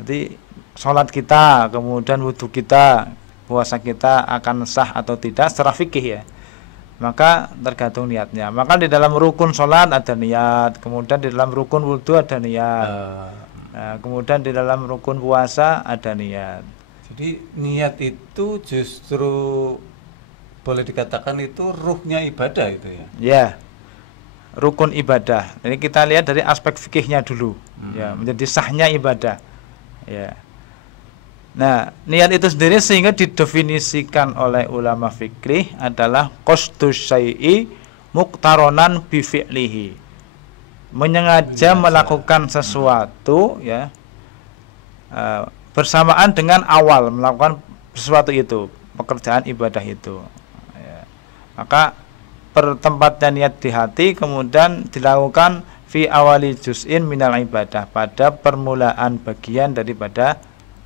Jadi sholat kita, kemudian wudhu kita, puasa kita akan sah atau tidak secara fikih ya. Maka tergantung niatnya. Maka di dalam rukun sholat ada niat, kemudian di dalam rukun wudhu ada niat, kemudian di dalam rukun puasa ada niat. Jadi niat itu justru boleh dikatakan itu ruhnya ibadah itu ya. Ya, rukun ibadah. Ini kita lihat dari aspek fikihnya dulu, ya, menjadi sahnya ibadah. Ya. Nah, niat itu sendiri sehingga didefinisikan oleh ulama fikih adalah qasdus syai'i muqtaronan bi fi'lihi. Menyengaja melakukan sesuatu ya bersamaan dengan awal melakukan sesuatu itu, pekerjaan ibadah itu. Ya. Maka pertempatnya niat di hati, kemudian dilakukan fi awali juz'in minal ibadah, pada permulaan bagian daripada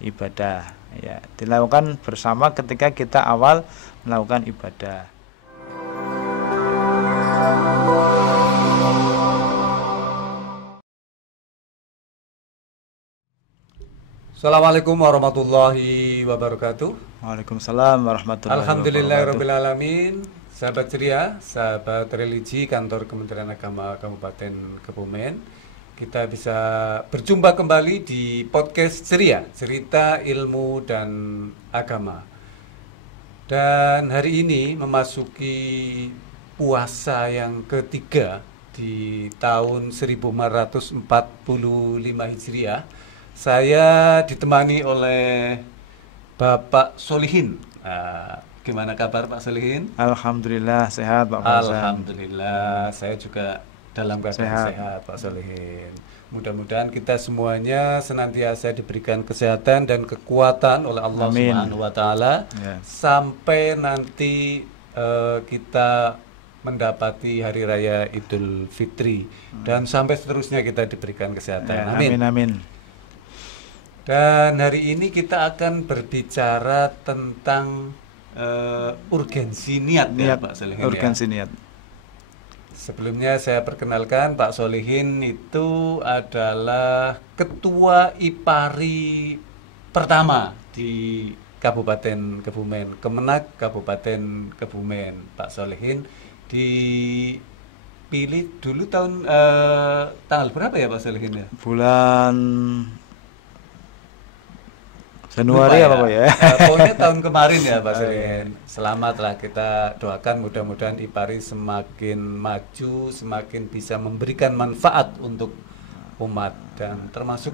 ibadah ya, dilakukan bersama ketika kita awal melakukan ibadah. Assalamualaikum warahmatullahi wabarakatuh. Waalaikumsalam warahmatullahi wabarakatuh. Alhamdulillahirrahmanirrahim. Sahabat ceria, sahabat religi kantor Kementerian Agama Kabupaten Kebumen, kita bisa berjumpa kembali di podcast ceria, cerita ilmu dan agama. Dan hari ini memasuki puasa yang ketiga di tahun 1445 Hijriah. Saya ditemani oleh Bapak Solihin. Gimana kabar Pak Solihin? Alhamdulillah sehat Pak Fauzan. Alhamdulillah, saya juga dalam keadaan sehat Pak Solihin. Mudah-mudahan kita semuanya senantiasa diberikan kesehatan dan kekuatan oleh Allah Subhanahu wa taala sampai nanti kita mendapati hari raya Idul Fitri dan sampai seterusnya kita diberikan kesehatan. Amin. Amin. Dan hari ini kita akan berbicara tentang urgensi niat ya Pak Solihin. Urgensi niat. Sebelumnya saya perkenalkan Pak Solihin itu adalah Ketua IPARI pertama di Kabupaten Kebumen, Kemenak Kabupaten Kebumen. Pak Solihin dipilih dulu tanggal berapa ya Pak Solihin ya? Bulan Januari apa Pak ya? Pokoknya tahun kemarin ya Pak Solihin. Selamatlah, kita doakan mudah-mudahan IPARI semakin maju, semakin bisa memberikan manfaat untuk umat. Dan termasuk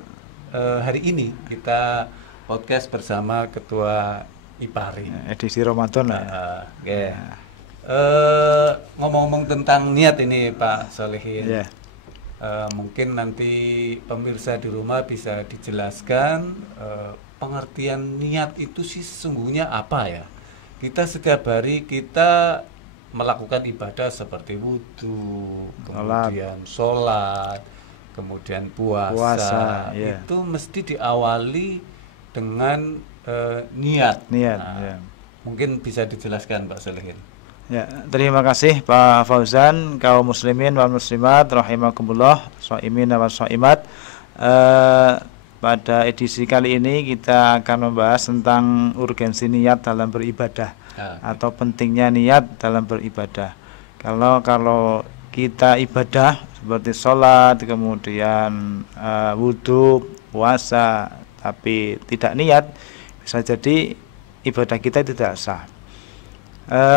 hari ini kita podcast bersama Ketua IPARI. Edisi Ramadan lah. Ngomong-ngomong tentang niat ini Pak Solihin. Mungkin nanti pemirsa di rumah bisa dijelaskan pengertian niat itu sih sesungguhnya apa ya? Kita setiap hari kita melakukan ibadah seperti wudhu, kemudian sholat, kemudian puasa. Itu mesti diawali dengan niat. Mungkin bisa dijelaskan Pak Solihin. Ya, terima kasih Pak Fauzan, kaum muslimin wal muslimat rahimakumullah, shaimin wa shaimat. Pada edisi kali ini kita akan membahas tentang urgensi niat dalam beribadah atau pentingnya niat dalam beribadah. Kalau kita ibadah seperti sholat, kemudian wudhu, puasa, tapi tidak niat, bisa jadi ibadah kita tidak sah.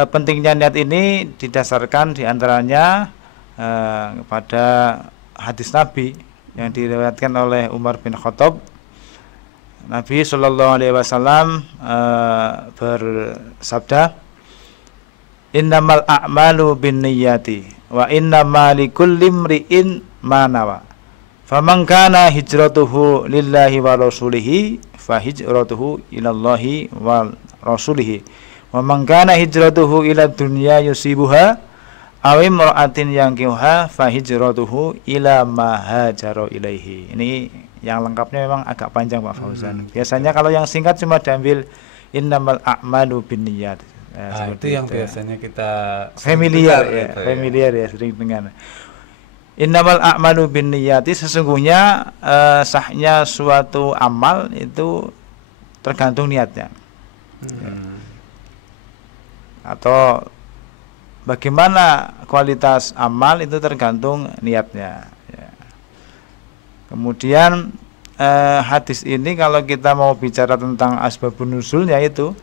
Pentingnya niat ini didasarkan diantaranya pada hadis Nabi yang diriwayatkan oleh Umar bin Khattab. Nabi Shallallahu Alaihi Wasallam bersabda, "Innamal a'malu binniyati wa innamal likulli imri'in ma nawa. Faman kana hijratuhu lillahi wa rasulihi fa hijratuhu ilallahi wa rasulihi. Wa man kana hijratuhu ila dunya yusibuha aw imra'atin yankihuha fa hijratuhu ila ma hajara ilaihi." Ini yang lengkapnya memang agak panjang Pak Fauzan. Biasanya kalau yang singkat cuma diambil innamal a'malu binniyat. Itu yang biasanya kita familiar ya, sering dengar. Innamal a'malu binniyati, sesungguhnya sahnya suatu amal itu tergantung niatnya. Atau bagaimana kualitas amal itu tergantung niatnya. Ya. Kemudian hadis ini kalau kita mau bicara tentang asbabun nuzulnya itu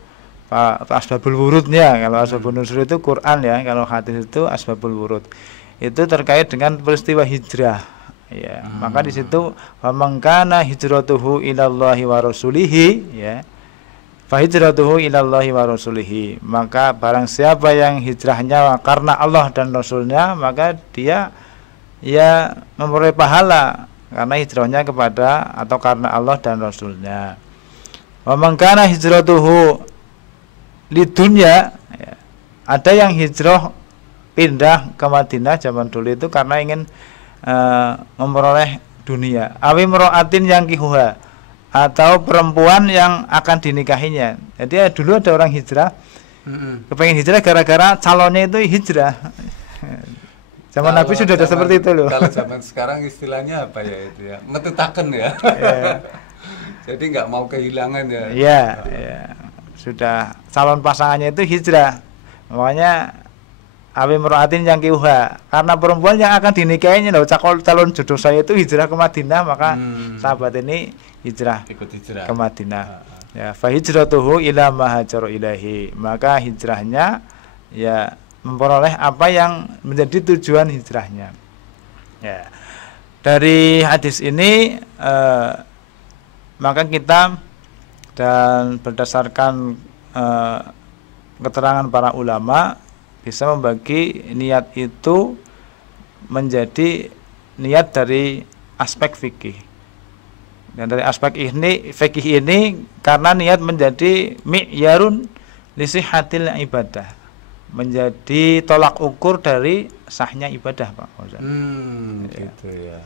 asbabul wurudnya, kalau asbabun nuzul itu Quran ya, kalau hadis itu asbabul wurud. Itu terkait dengan peristiwa hijrah. Ya, maka di situ famangkana hijratuhu ilallahi wa rasulihi, ya. Fa hijratuhu ilallahi wa rasulihi. Maka barang siapa yang hijrahnya karena Allah dan Rasulnya, maka dia ya memperoleh pahala karena hijrahnya kepada atau karena Allah dan Rasulnya. Famangkana hijratuhu lidunya, ya. Ada yang hijrah pindah ke Madinah zaman dulu itu karena ingin memperoleh dunia. Awi mro'atin yang kihuha, atau perempuan yang akan dinikahinya. Jadi dulu ada orang hijrah, kepengen hijrah gara-gara calonnya itu hijrah. Zaman Nabi sudah ada seperti itu loh. Kalau zaman sekarang istilahnya apa ya itu ya? Metutaken ya. Jadi nggak mau kehilangan ya. Iya, ya. Sudah calon pasangannya itu hijrah. Makanya awi mro'atin yang kiuha, karena perempuan yang akan dinikahinya loh, calon jodoh saya itu hijrah ke Madinah, maka sahabat ini hijrah ke Madinah. Ya, fa hijratuhu ila ma hajara ilahi, maka hijrahnya ya memperoleh apa yang menjadi tujuan hijrahnya. Ya. Dari hadis ini maka kita dan berdasarkan keterangan para ulama bisa membagi niat itu menjadi niat dari aspek fikih. Dan dari aspek ini, fikih ini, karena niat menjadi mi'yarun lisihhatil ibadah, menjadi tolak ukur dari sahnya ibadah, Pak Fauzan. Gitu ya.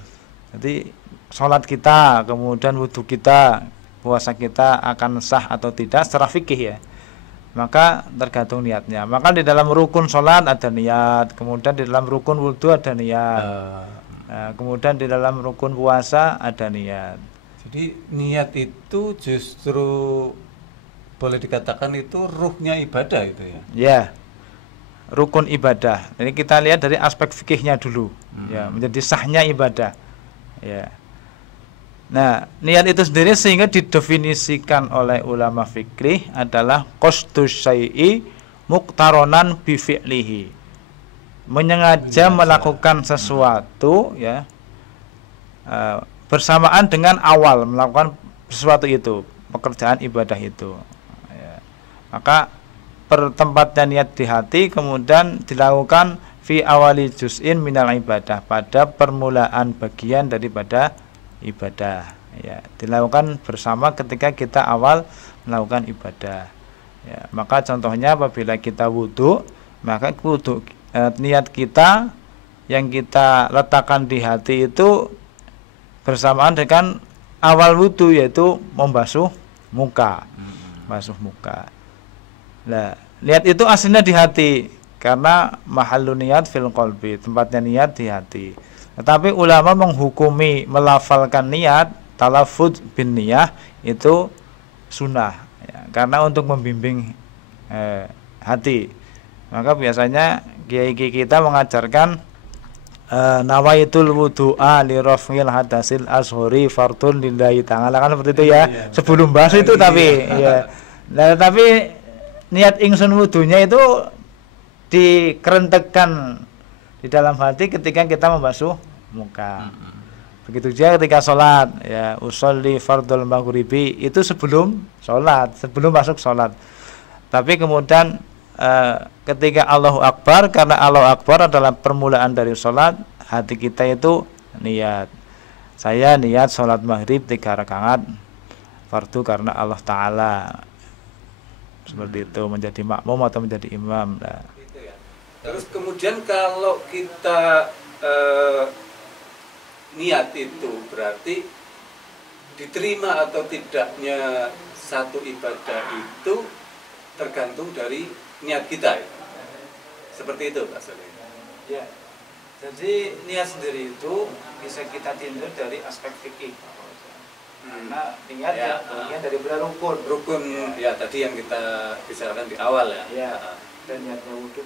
Jadi sholat kita, kemudian wudhu kita, puasa kita akan sah atau tidak secara fikih ya. Maka tergantung niatnya. Maka di dalam rukun sholat ada niat, kemudian di dalam rukun wudhu ada niat, kemudian di dalam rukun puasa ada niat. Jadi niat itu justru boleh dikatakan itu ruhnya ibadah itu ya? Ya, rukun ibadah. Jadi kita lihat dari aspek fikihnya dulu, ya, menjadi sahnya ibadah. Ya. Nah, niat itu sendiri sehingga didefinisikan oleh ulama fikih adalah qasdus syai'i muqtaronan bi fi'lihi. Menyengaja melakukan sesuatu ya bersamaan dengan awal melakukan sesuatu itu, pekerjaan ibadah itu. Ya. Maka pertempatnya niat di hati, kemudian dilakukan fi awali juz'in minal ibadah, pada permulaan bagian daripada ibadah, ya, dilakukan bersama ketika kita awal melakukan ibadah, ya. Maka contohnya apabila kita wudhu, maka wudhu niat kita yang kita letakkan di hati itu bersamaan dengan awal wudhu, yaitu membasuh muka, basuh muka. Nah, niat itu aslinya di hati karena mahallun niat fil qalbi, tempatnya niat di hati. Tetapi ulama menghukumi melafalkan niat, talaffuz bin niyah itu sunnah, ya, karena untuk membimbing hati. Maka biasanya kiai-kiai kita mengajarkan nawaitul wudu'a li raf'il hadasil ashuri fardun lillahi ta'ala, kan seperti itu ya. Sebelum bahas itu tapi ya. Nah, tapi niat ingsun wudunya itu dikerentekkan di dalam hati ketika kita membasuh muka. Begitu juga ketika sholat, ya, usolli fardul maghribi, itu sebelum sholat, sebelum masuk sholat. Tapi kemudian ketika Allahu Akbar, karena Allahu Akbar adalah permulaan dari sholat, hati kita itu niat, saya niat sholat maghrib 3 rakaat fardu karena Allah Ta'ala, seperti itu, menjadi makmum atau menjadi imam. Nah. Terus kemudian kalau kita niat itu berarti diterima atau tidaknya satu ibadah itu tergantung dari niat kita ya? Seperti itu Pak Soleh. Ya. Jadi niat sendiri itu bisa kita tinjau dari aspek fikih. Karena niat ya bagian dari rukun. Rukun ya tadi yang kita bicarakan di awal ya. Ya. Dan niatnya wudhu,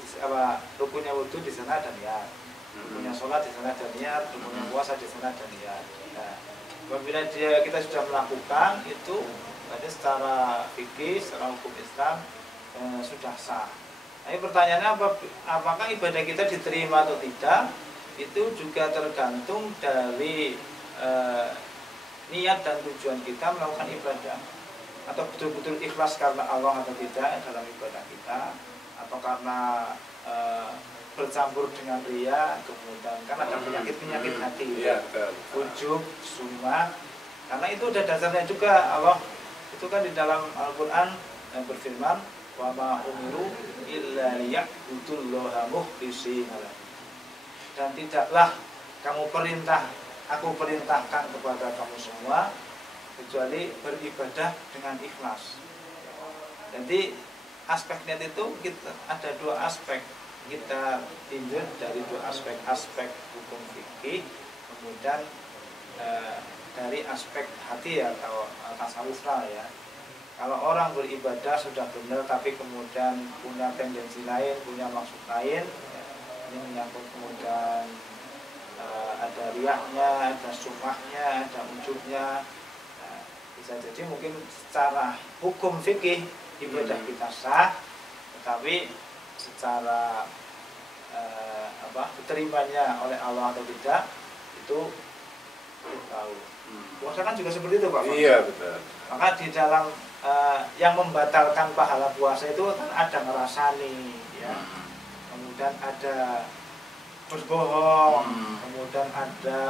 rukunnya wudhu di sana ada niat. Rukunnya sholat di sana ada niat, rukunnya puasa di sana ada niat. Nah, apabila kita sudah melakukan itu, berarti secara fikih, secara hukum Islam sudah sah. Nah, pertanyaannya apakah ibadah kita diterima atau tidak? Itu juga tergantung dari niat dan tujuan kita melakukan ibadah, atau betul-betul ikhlas karena Allah atau tidak dalam ibadah kita, atau karena bercampur dengan ria, kemudian kan ada penyakit hati, ujub, sumah, karena itu udah dasarnya juga. Allah itu kan di dalam Al-Quran berfirman, wa ma umiru illa liya'budullaha mukhlishina lahu, dan tidaklah aku perintahkan kepada kamu semua kecuali beribadah dengan ikhlas. Jadi aspek niat itu kita ada dua aspek, kita tinjau dari dua aspek hukum fikih, kemudian dari aspek hati atau tasawuf ya. Kalau orang beribadah sudah benar tapi kemudian punya tendensi lain, punya maksud lain, ini menyangkut kemudian ada riaknya, ada sumahnya, ada ujubnya, bisa jadi mungkin secara hukum fikih ibadah kita sah, tetapi secara diterimanya oleh Allah atau tidak itu belum tahu. Puasa kan juga seperti itu Pak. Iya betul. Maka di dalam yang membatalkan pahala puasa itu kan ada ngerasani, ya. Kemudian ada berbohong, kemudian ada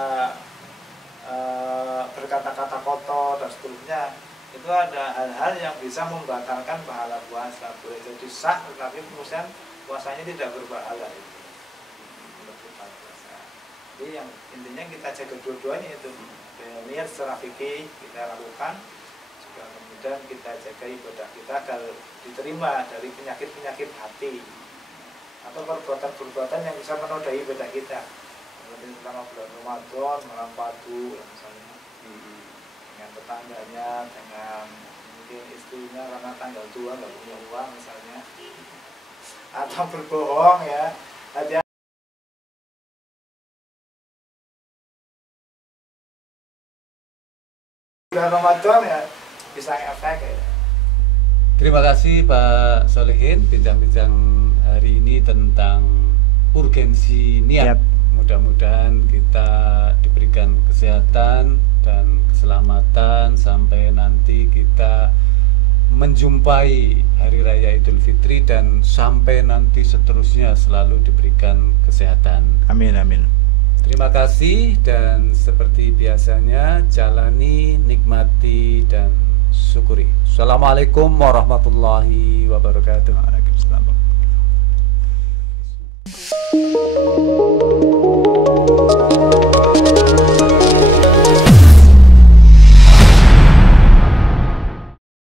berkata-kata kotor dan seterusnya. Itu ada hal-hal yang bisa membatalkan pahala puasa. Boleh jadi sah, tetapi kemudian puasanya tidak berpahala itu. Jadi yang intinya kita jaga dua-duanya itu. Niat secara fikih kita lakukan, juga kemudian kita jaga ibadah kita agar diterima dari penyakit-penyakit hati atau perbuatan-perbuatan yang bisa menodai ibadah kita. Kemudian selama bulan Ramadan melampadu misalnya dengan tetangganya, dengan mungkin istrinya karena tanggal tua nggak punya uang misalnya, atau berbohong ya. Bulan Ramadan ya bisa efek ya. Terima kasih Pak Solehin bincang-bincang hari ini tentang urgensi niat. Mudah-mudahan kita diberikan kesehatan dan keselamatan sampai nanti kita menjumpai Hari Raya Idul Fitri dan sampai nanti seterusnya selalu diberikan kesehatan. Amin amin. Terima kasih, dan seperti biasanya jalani, nikmati dan syukuri. Assalamualaikum warahmatullahi wabarakatuh. Waalaikumsalam.